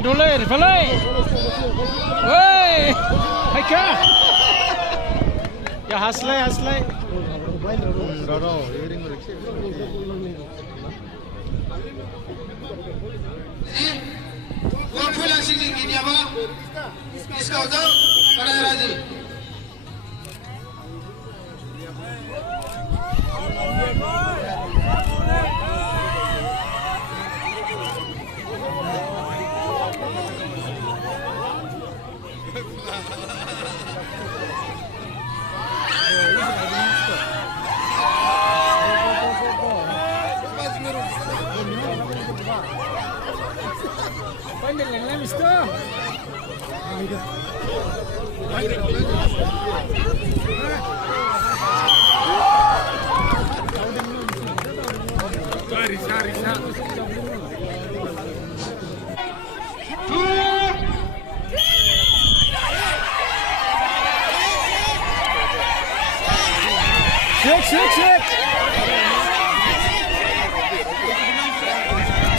Doler, balai. Woi, hai kya? Ya haslai. Roro, earring beriksi. Gua pulang sini gini apa? Iskau tu, pada Raji.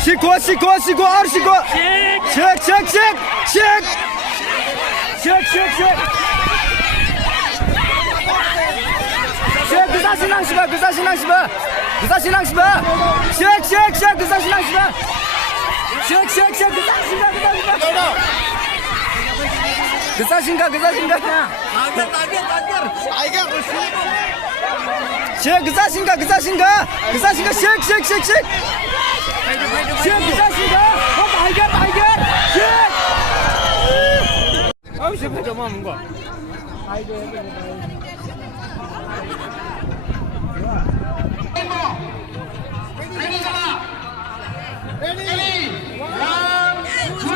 Shiko, और shiko. Shik. Güzel sinan şiba. Shik, güzel şiba. Shik, güzel şinga. Tiger. Shik, güzel şinga. Shik. Shik, güzel şinga. Tiger. Shik. Oh, siapa cuma mungko. Ready sama? Ready. 1, 2,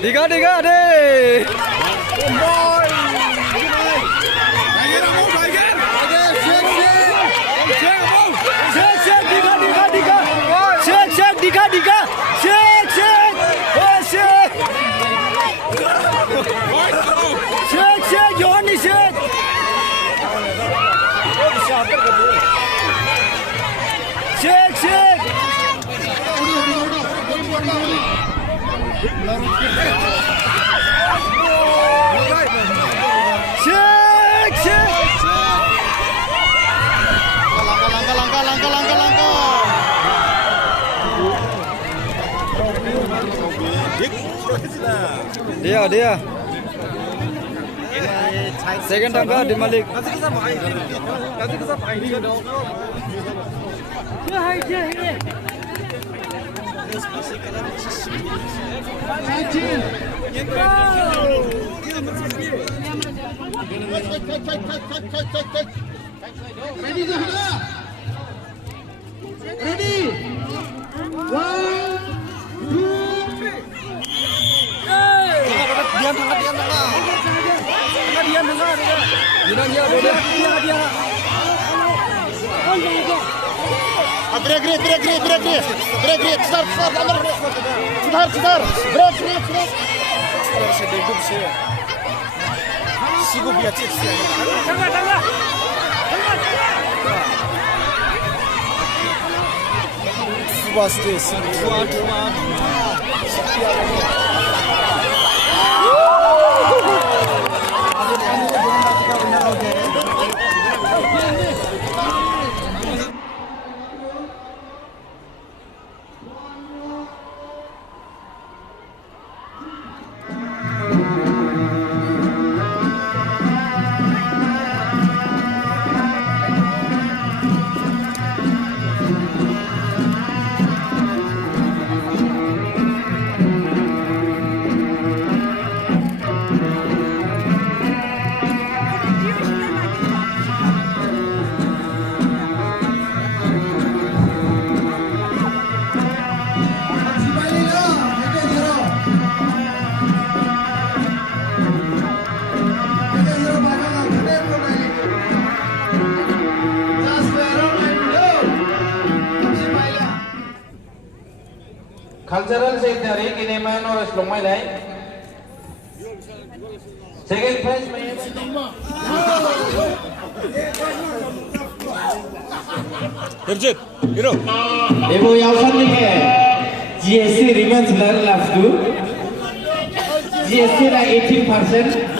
3. Tiga deh. Dia. Second tangga di Malik. Ready sudah? Ready? 1, 2, 3. Diam tengah. Break. Start. Sudah. Break. Sigo biar cek. Tengah. Subastis. Cultural Secretary Kinemayan or Slomai. Second prize may Irjit, hero. Ebo Yausan lihe GST remains very last to GST na 18%.